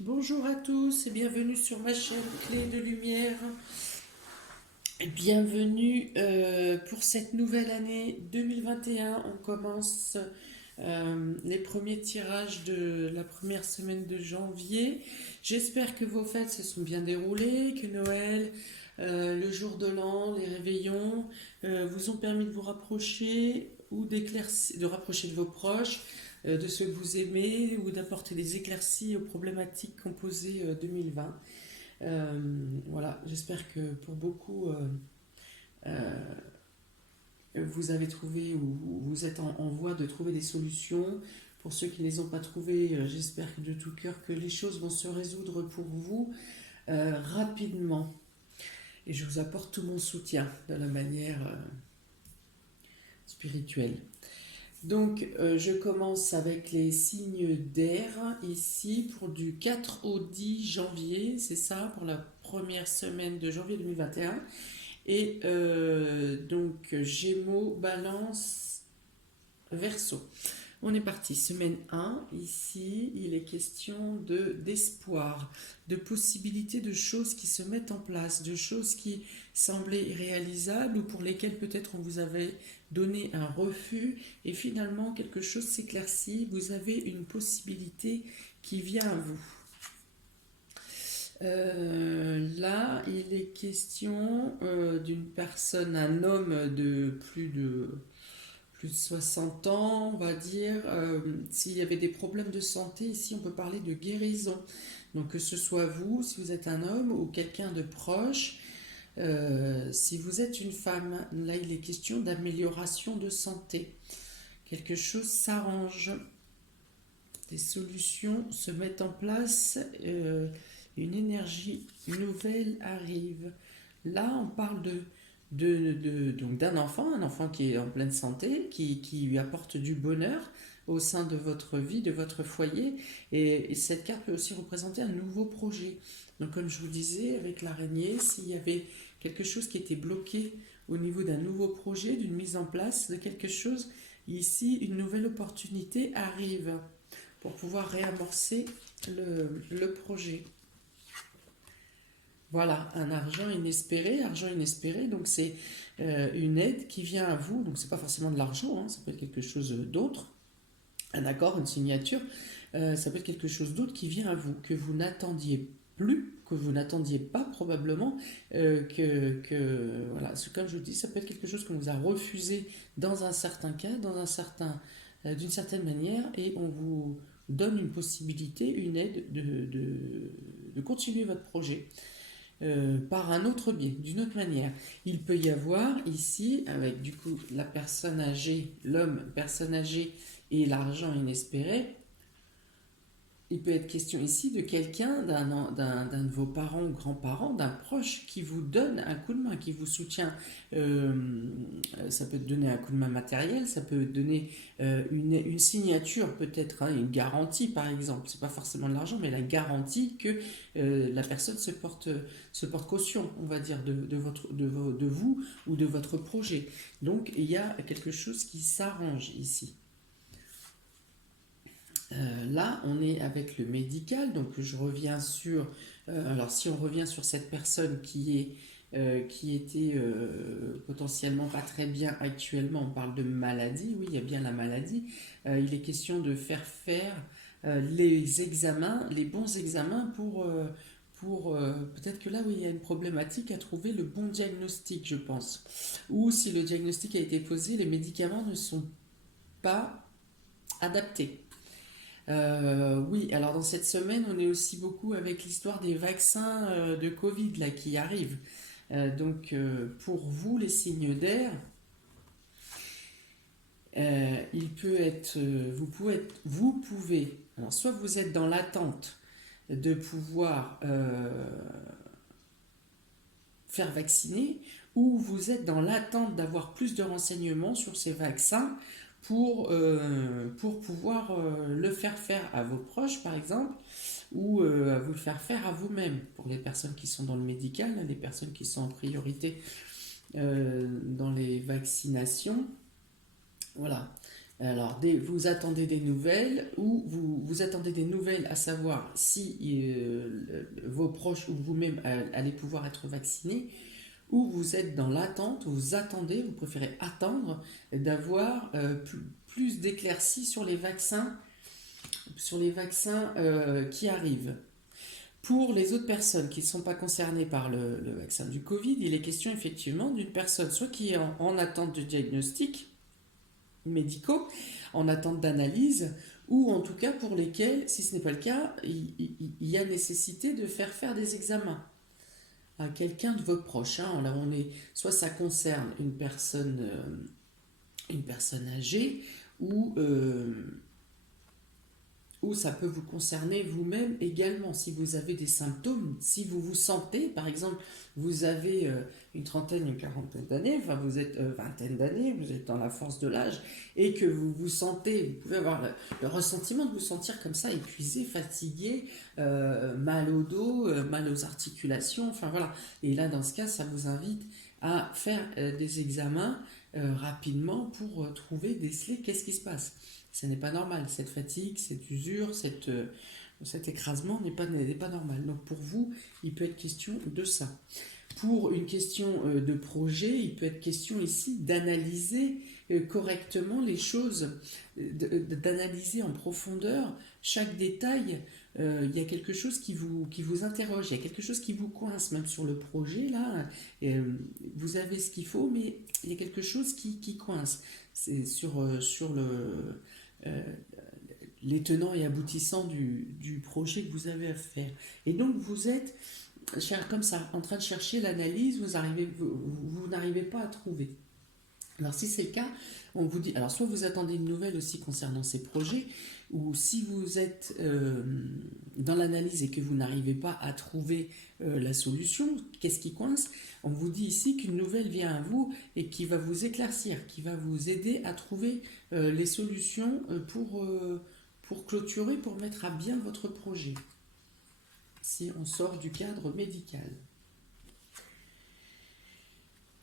Bonjour à tous et bienvenue sur ma chaîne Clé de Lumière. Et bienvenue pour cette nouvelle année 2021. On commence les premiers tirages de la première semaine de janvier. J'espère que vos fêtes se sont bien déroulées, que Noël, le jour de l'an, les réveillons vous ont permis de vous rapprocher ou d'éclaircir, de rapprocher de vos proches, de ceux que vous aimez ou d'apporter des éclaircies aux problématiques composées 2020. Voilà, j'espère que pour beaucoup, vous avez trouvé ou vous êtes en voie de trouver des solutions. Pour ceux qui ne les ont pas trouvées, j'espère de tout cœur que les choses vont se résoudre pour vous rapidement. Et je vous apporte tout mon soutien de la manière spirituelle. Donc, je commence avec les signes d'air ici pour du 4 au 10 janvier, c'est ça, pour la première semaine de janvier 2021. Et donc, Gémeaux, Balance, Verseau. On est parti, semaine 1, ici, il est question d'espoir, de possibilités de choses qui se mettent en place, de choses qui semblaient irréalisables ou pour lesquelles peut-être on vous avait donné un refus et finalement quelque chose s'éclaircit, vous avez une possibilité qui vient à vous. Là, il est question d'une personne, un homme de plus de 60 ans, on va dire. S'il y avait des problèmes de santé, ici on peut parler de guérison. Donc que ce soit vous, si vous êtes un homme ou quelqu'un de proche, si vous êtes une femme, là il est question d'amélioration de santé. Quelque chose s'arrange, des solutions se mettent en place, une énergie nouvelle arrive. Là on parle donc d'un enfant, un enfant qui est en pleine santé, qui lui apporte du bonheur au sein de votre vie, de votre foyer. Et cette carte peut aussi représenter un nouveau projet. Donc comme je vous disais, avec l'araignée, s'il y avait quelque chose qui était bloqué au niveau d'un nouveau projet, d'une mise en place de quelque chose, ici, une nouvelle opportunité arrive pour pouvoir réamorcer le projet. Voilà, un argent inespéré, donc c'est une aide qui vient à vous, donc c'est pas forcément de l'argent, hein, ça peut être quelque chose d'autre, un accord, une signature, ça peut être quelque chose d'autre qui vient à vous, que vous n'attendiez plus, que vous n'attendiez pas probablement, voilà, comme je vous dis, ça peut être quelque chose qu'on vous a refusé dans un certain cas, d'une certaine manière, et on vous donne une possibilité, une aide de continuer votre projet par un autre biais, d'une autre manière. Il peut y avoir ici, avec du coup la personne âgée, l'homme, personne âgée et l'argent inespéré, il peut être question ici de quelqu'un, d'un de vos parents ou grands-parents, d'un proche qui vous donne un coup de main, qui vous soutient. Euh, Ça peut te donner un coup de main matériel, ça peut donner une signature peut-être, hein, une garantie par exemple. C'est pas forcément de l'argent, mais la garantie que la personne se porte caution, on va dire, de vous ou de votre projet. Donc il y a quelque chose qui s'arrange ici. Là, on est avec le médical, donc je reviens sur. Alors, si on revient sur cette personne qui était potentiellement pas très bien actuellement, on parle de maladie, oui, il y a bien la maladie. Il est question de faire les examens, les bons examens pour peut-être que là, oui, il y a une problématique à trouver le bon diagnostic, je pense. Ou si le diagnostic a été posé, les médicaments ne sont pas adaptés. Oui, alors dans cette semaine, on est aussi beaucoup avec l'histoire des vaccins de Covid là, qui arrivent. Pour vous, les signes d'air, il peut être, vous pouvez, alors soit vous êtes dans l'attente de pouvoir faire vacciner, ou vous êtes dans l'attente d'avoir plus de renseignements sur ces vaccins pour pouvoir le faire à vos proches, par exemple, ou à vous le faire faire à vous-même. Pour les personnes qui sont dans le médical, les personnes qui sont en priorité dans les vaccinations, voilà. Alors, vous attendez des nouvelles ou vous attendez des nouvelles à savoir si vos proches ou vous-même allez pouvoir être vaccinés, ou vous êtes dans l'attente, vous attendez, vous préférez attendre d'avoir plus d'éclaircies sur les vaccins qui arrivent. Pour les autres personnes qui ne sont pas concernées par le vaccin du Covid, il est question effectivement d'une personne soit qui est en attente de diagnostic médicaux, en attente d'analyse, ou en tout cas pour lesquels, si ce n'est pas le cas, il y a nécessité de faire des examens à quelqu'un de votre proche. Hein. Là, soit ça concerne une personne âgée, ou ça peut vous concerner vous-même également. Si vous avez des symptômes, si vous vous sentez, par exemple, vous avez une trentaine, une quarantaine d'années, enfin vous êtes vingtaine d'années, vous êtes dans la force de l'âge, et que vous vous sentez, vous pouvez avoir le ressentiment de vous sentir comme ça, épuisé, fatigué, mal au dos, mal aux articulations, enfin voilà. Et là, dans ce cas, ça vous invite à faire des examens rapidement pour déceler qu'est-ce qui se passe. Ce n'est pas normal, cette fatigue, cette usure, cet écrasement n'est pas normal. Donc pour vous, il peut être question de ça. Pour une question de projet, il peut être question ici d'analyser correctement les choses, d'analyser en profondeur chaque détail. Il y a quelque chose qui vous interroge, il y a quelque chose qui vous coince, même sur le projet, là. Vous avez ce qu'il faut, mais il y a quelque chose qui coince. C'est sur euh, les tenants et aboutissants du projet que vous avez à faire. Et donc vous êtes comme ça, en train de chercher l'analyse, vous n'arrivez pas à trouver. Alors si c'est le cas, on vous dit, alors soit vous attendez une nouvelle aussi concernant ces projets, ou si vous êtes dans l'analyse et que vous n'arrivez pas à trouver la solution, qu'est-ce qui coince? On vous dit ici qu'une nouvelle vient à vous et qui va vous éclaircir, qui va vous aider à trouver les solutions pour clôturer, pour mettre à bien votre projet, si on sort du cadre médical.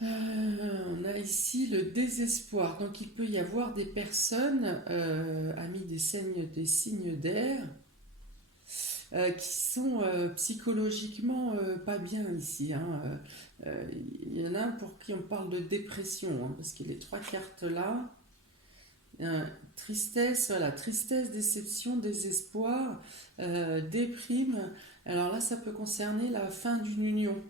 On a ici le désespoir. Donc il peut y avoir des personnes amies des signes d'air qui sont psychologiquement pas bien ici. Hein. Il y en a pour qui on parle de dépression, hein, parce qu'il y a les trois cartes là. Tristesse, voilà, tristesse, déception, désespoir, déprime. Alors là, ça peut concerner la fin d'une union.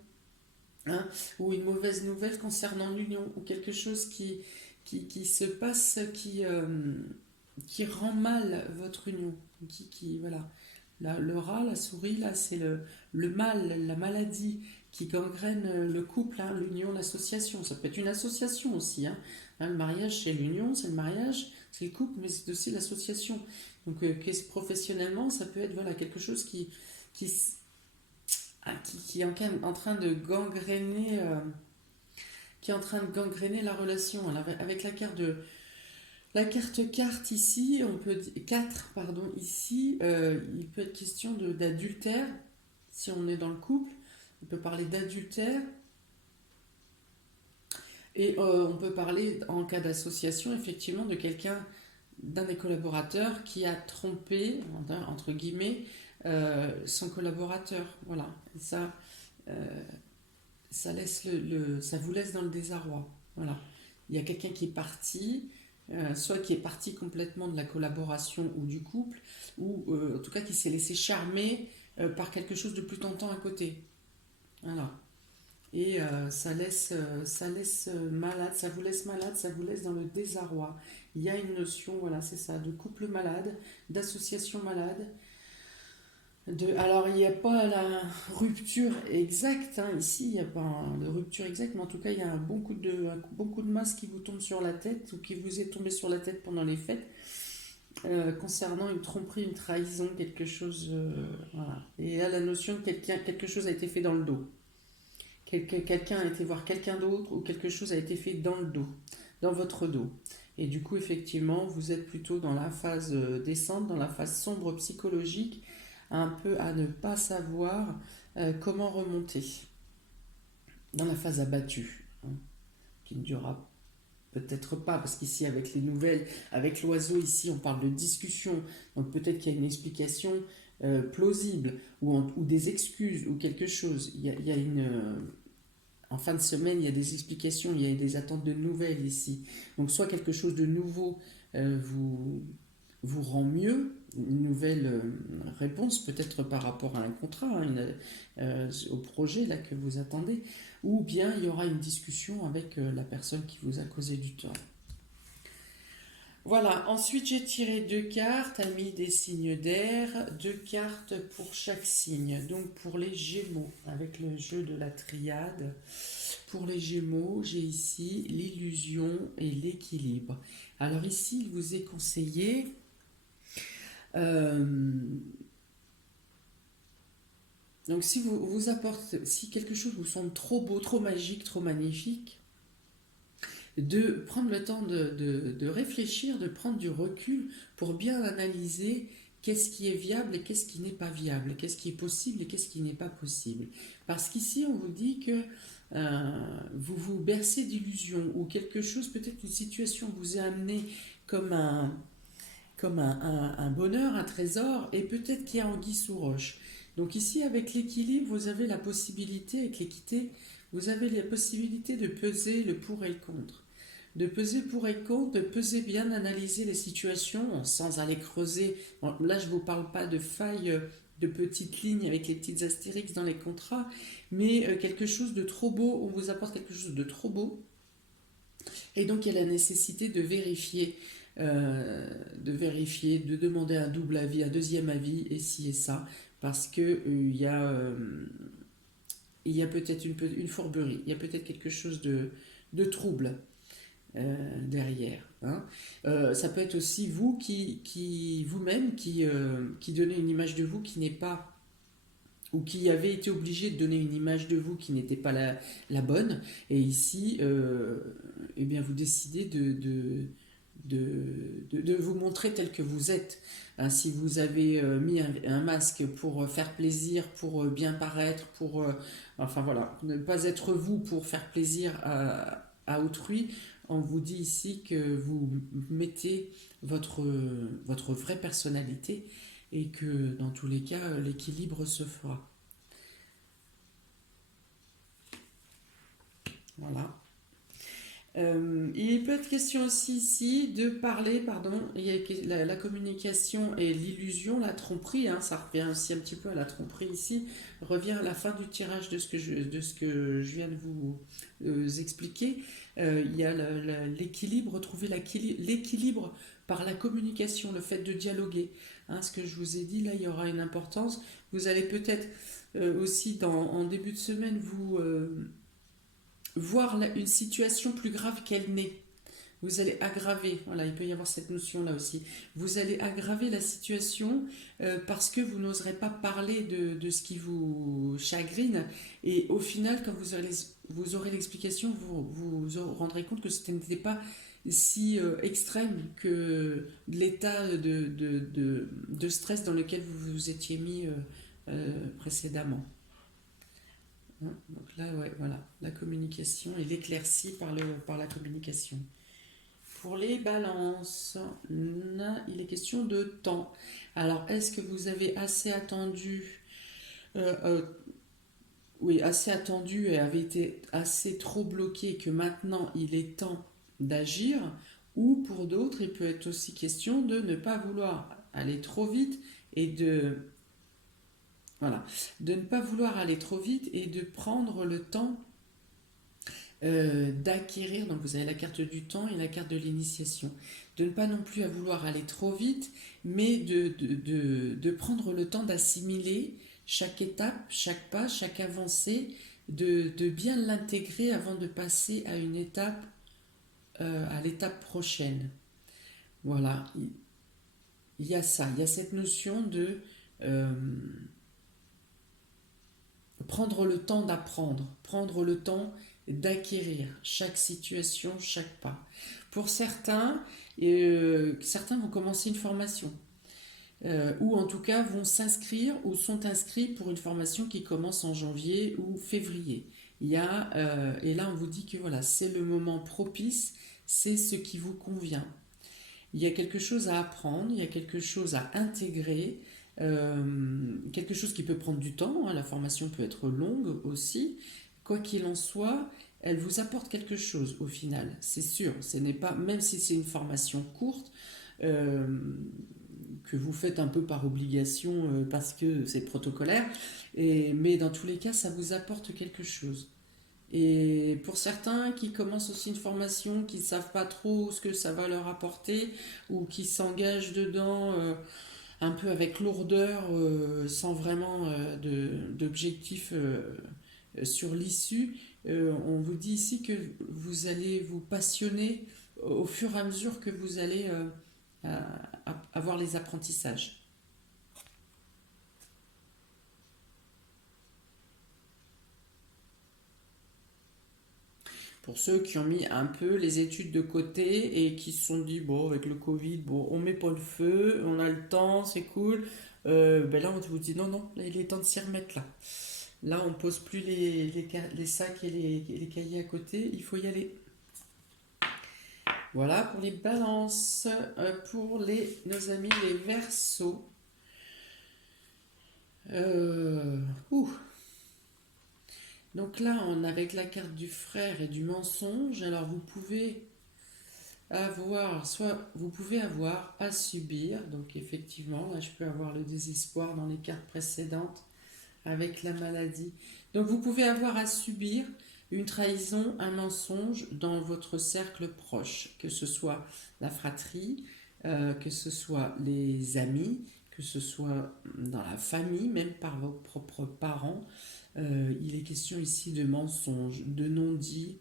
Hein, ou une mauvaise nouvelle concernant l'union, ou quelque chose qui se passe, qui rend mal votre union. Voilà. Là, le rat, la souris, là, c'est le mal, la maladie qui gangrène le couple, hein, l'union, l'association. Ça peut être une association aussi. Hein. Hein, le mariage, c'est l'union, c'est le mariage, c'est le couple, mais c'est aussi l'association. Donc, professionnellement, ça peut être voilà, quelque chose qui, qui est en train de gangréner la relation. Alors, avec la carte ici, on peut 4 pardon ici, il peut être question d'adultère si on est dans le couple. On peut parler d'adultère et on peut parler en cas d'association effectivement de quelqu'un, d'un des collaborateurs qui a trompé entre guillemets son collaborateur. Voilà. Et ça, ça vous laisse dans le désarroi. Voilà. Il y a quelqu'un qui est parti, soit qui est parti complètement de la collaboration ou du couple, ou en tout cas qui s'est laissé charmer par quelque chose de plus tentant à côté. Voilà. Et ça laisse malade, ça vous laisse malade, ça vous laisse dans le désarroi. Il y a une notion, voilà, c'est ça, de couple malade, d'association malade. Alors, il n'y a pas la rupture exacte, hein, ici, il n'y a pas de rupture exacte, mais en tout cas, il y a un bon coup de masse qui vous tombe sur la tête ou qui vous est tombé sur la tête pendant les fêtes concernant une tromperie, une trahison, quelque chose. Voilà. Et là, la notion de quelque chose a été fait dans le dos. Quelqu'un a été voir quelqu'un d'autre ou quelque chose a été fait dans le dos, dans votre dos. Et du coup, effectivement, vous êtes plutôt dans la phase descente, dans la phase sombre psychologique, un peu à ne pas savoir comment remonter dans la phase abattue, hein, qui ne durera pas. peut-être pas, parce qu'ici avec les nouvelles, avec l'oiseau ici on parle de discussion, donc peut-être qu'il y a une explication plausible, ou des excuses, ou quelque chose. Il y a en fin de semaine, il y a des explications, il y a des attentes de nouvelles ici. Donc soit quelque chose de nouveau vous, vous rend mieux, une nouvelle réponse peut-être par rapport à un contrat, hein, au projet là que vous attendez, ou bien il y aura une discussion avec la personne qui vous a causé du tort. Voilà, ensuite j'ai tiré deux cartes, mis des signes d'air, deux cartes pour chaque signe. Donc pour les Gémeaux, avec le jeu de la triade, pour les Gémeaux, j'ai ici l'illusion et l'équilibre. Alors ici, il vous est conseillé euh, donc si vous apporte, si quelque chose vous semble trop beau, trop magique, trop magnifique, de prendre le temps de réfléchir, de prendre du recul pour bien analyser qu'est-ce qui est viable et qu'est-ce qui n'est pas viable, qu'est-ce qui est possible et qu'est-ce qui n'est pas possible. Parce qu'ici, on vous dit que vous vous bercez d'illusions ou quelque chose, peut-être une situation vous est amenée comme un bonheur, un trésor, et peut-être qu'il y a anguille sous roche. Donc ici, avec l'équilibre, vous avez la possibilité, avec l'équité, vous avez la possibilité de peser le pour et le contre. De peser pour et contre, de peser bien, analyser les situations sans aller creuser. Bon, là, je ne vous parle pas de failles, de petites lignes avec les petites astérix dans les contrats, mais quelque chose de trop beau, on vous apporte quelque chose de trop beau, et donc il y a la nécessité de demander un double avis, un deuxième avis, et ci et ça, parce que il y a peut-être une fourberie, il y a peut-être quelque chose de trouble derrière. Hein. Ça peut être aussi vous qui vous-même, qui donnez une image de vous qui n'est pas, ou qui avez été obligé de donner une image de vous qui n'était pas la bonne, et ici, eh bien, vous décidez de vous montrer tel que vous êtes. Hein, si vous avez mis un masque pour faire plaisir, pour bien paraître, enfin voilà, ne pas être vous pour faire plaisir à autrui, on vous dit ici que vous mettez votre vraie personnalité et que dans tous les cas, l'équilibre se fera. Voilà. Il peut être question aussi ici de parler, pardon, il y a la communication et l'illusion, la tromperie, hein, ça revient aussi un petit peu à la tromperie ici, revient à la fin du tirage de ce que je viens de vous expliquer. Il y a l'équilibre, retrouver l'équilibre par la communication, le fait de dialoguer. Hein, ce que je vous ai dit, là, il y aura une importance. Vous allez peut-être aussi, en début de semaine, voir une situation plus grave qu'elle n'est. Vous allez aggraver, voilà, il peut y avoir cette notion-là aussi. Vous allez aggraver la situation parce que vous n'oserez pas parler de ce qui vous chagrine. Et au final, quand vous aurez l'explication, vous rendrez compte que ce n'était pas si extrême que l'état de stress dans lequel vous vous étiez mis précédemment. Hein. Donc là, ouais, voilà, la communication et l'éclaircie par la communication. Pour les balances, là, il est question de temps. Alors, est-ce que vous avez assez attendu, euh, euh, oui, assez attendu et avez été assez trop bloqué que maintenant il est temps d'agir, ou pour d'autres, il peut être aussi question de ne pas vouloir aller trop vite et voilà, de ne pas vouloir aller trop vite et de prendre le temps d'acquérir, donc vous avez la carte du temps et la carte de l'initiation, de ne pas non plus à vouloir aller trop vite, mais de prendre le temps d'assimiler chaque étape, chaque pas, chaque avancée, de bien l'intégrer avant de passer à une étape, à l'étape prochaine. Voilà, il y a ça, il y a cette notion de euh, prendre le temps d'apprendre, prendre le temps d'acquérir chaque situation, chaque pas. Pour certains, certains vont commencer une formation, ou en tout cas vont s'inscrire ou sont inscrits pour une formation qui commence en janvier ou février. Et là, on vous dit que voilà, c'est le moment propice, c'est ce qui vous convient. Il y a quelque chose à apprendre, il y a quelque chose à intégrer, quelque chose qui peut prendre du temps, hein, la formation peut être longue aussi. Quoi qu'il en soit, elle vous apporte quelque chose au final, c'est sûr. Ce n'est pas, même si c'est une formation courte, euh, que vous faites un peu par obligation parce que c'est protocolaire, mais dans tous les cas, ça vous apporte quelque chose. Et pour certains qui commencent aussi une formation, qui ne savent pas trop ce que ça va leur apporter, ou qui s'engagent dedans un peu avec lourdeur, sans vraiment d'objectif sur l'issue, on vous dit ici que vous allez vous passionner au fur et à mesure que vous allez avoir les apprentissages. Pour ceux qui ont mis un peu les études de côté et qui se sont dit, bon, avec le Covid, bon, on met pas le feu, on a le temps, c'est cool. Ben là, on vous dit, non, non, là, il est temps de s'y remettre là. Là, on pose plus les sacs et les cahiers à côté, il faut y aller. Voilà pour les balances. Pour nos amis les versos. Ouh. Donc là, on avec la carte du frère et du mensonge. Alors vous pouvez avoir, soit vous pouvez avoir à subir. Donc effectivement, là je peux avoir le désespoir dans les cartes précédentes avec la maladie. Donc vous pouvez avoir à subir une trahison, un mensonge dans votre cercle proche, que ce soit la fratrie, que ce soit les amis, que ce soit dans la famille, même par vos propres parents. Il est question ici de mensonges, de non-dits.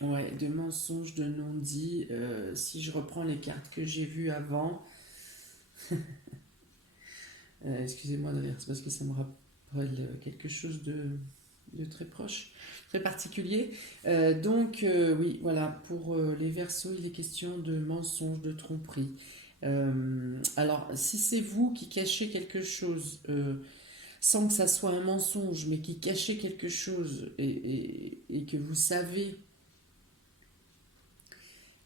Ouais, de mensonges, de non-dits. Si je reprends les cartes que j'ai vues avant, excusez-moi d'ailleurs, c'est parce que ça me rappelle quelque chose de très proche, très particulier. Oui, voilà, pour les Verseaux, il est question de mensonges, de tromperie. Alors, si c'est vous qui cachez quelque chose, sans que ça soit un mensonge, mais qui cachez quelque chose et que vous savez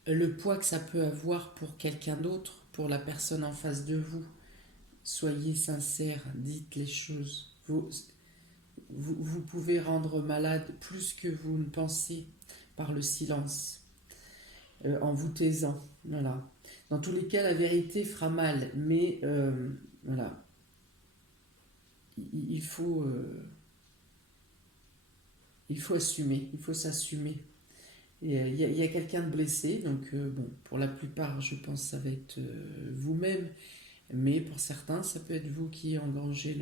le poids que ça peut avoir pour quelqu'un d'autre, pour la personne en face de vous, soyez sincère, dites les choses. Vous pouvez rendre malade plus que vous ne pensez par le silence, en vous taisant. Voilà. Dans tous les cas, la vérité fera mal, mais voilà, il faut, il faut assumer, il faut s'assumer. Il y a quelqu'un de blessé, donc bon, pour la plupart, je pense que ça va être vous-même, mais pour certains, ça peut être vous qui engrangez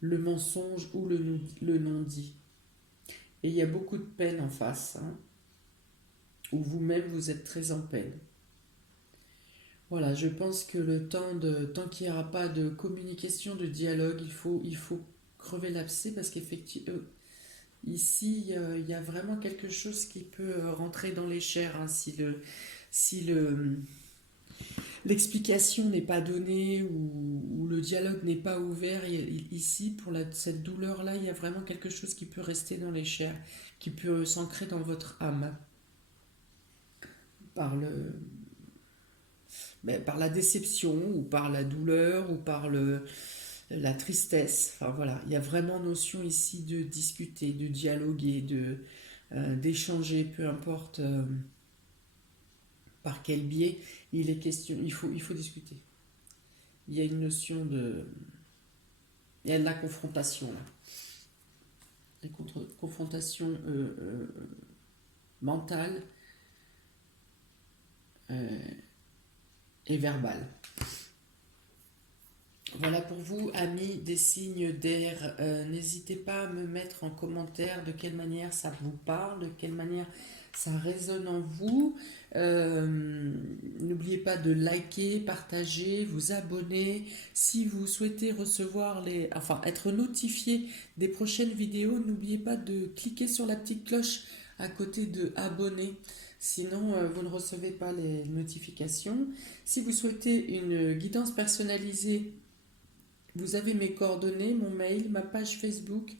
le mensonge ou le non-dit. Et il y a beaucoup de peine en face, hein, où vous-même vous êtes très en peine. Voilà, je pense que tant qu'il n'y aura pas de communication, de dialogue, il faut crever l'abcès parce qu'effectivement, ici, il y a vraiment quelque chose qui peut rentrer dans les chairs, hein, si l'explication n'est pas donnée ou le dialogue n'est pas ouvert. Ici, pour cette douleur-là, il y a vraiment quelque chose qui peut rester dans les chairs, qui peut s'ancrer dans votre âme par par la déception ou par la douleur ou par la tristesse. Enfin voilà, il y a vraiment notion ici de discuter, de dialoguer, d'échanger, peu importe par quel biais il est question. Il faut discuter. Il y a une notion de... Il y a de la confrontation là. Des confrontations mentales euh, et verbales. Voilà pour vous, amis des signes d'air. N'hésitez pas à me mettre en commentaire de quelle manière ça vous parle, de quelle manière ça résonne en vous. N'oubliez pas de liker, partager, vous abonner. Si vous souhaitez être notifié des prochaines vidéos, n'oubliez pas de cliquer sur la petite cloche à côté de abonner. Sinon, vous ne recevez pas les notifications. Si vous souhaitez une guidance personnalisée, vous avez mes coordonnées, mon mail, ma page Facebook.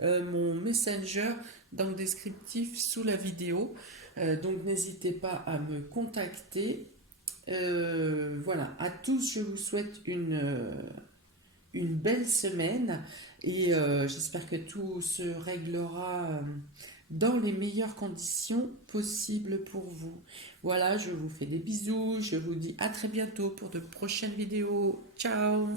mon Messenger dans le descriptif sous la vidéo. Donc n'hésitez pas à me contacter. Voilà, à tous, je vous souhaite une belle semaine et j'espère que tout se réglera dans les meilleures conditions possibles pour vous. Voilà, je vous fais des bisous, je vous dis à très bientôt pour de prochaines vidéos. Ciao!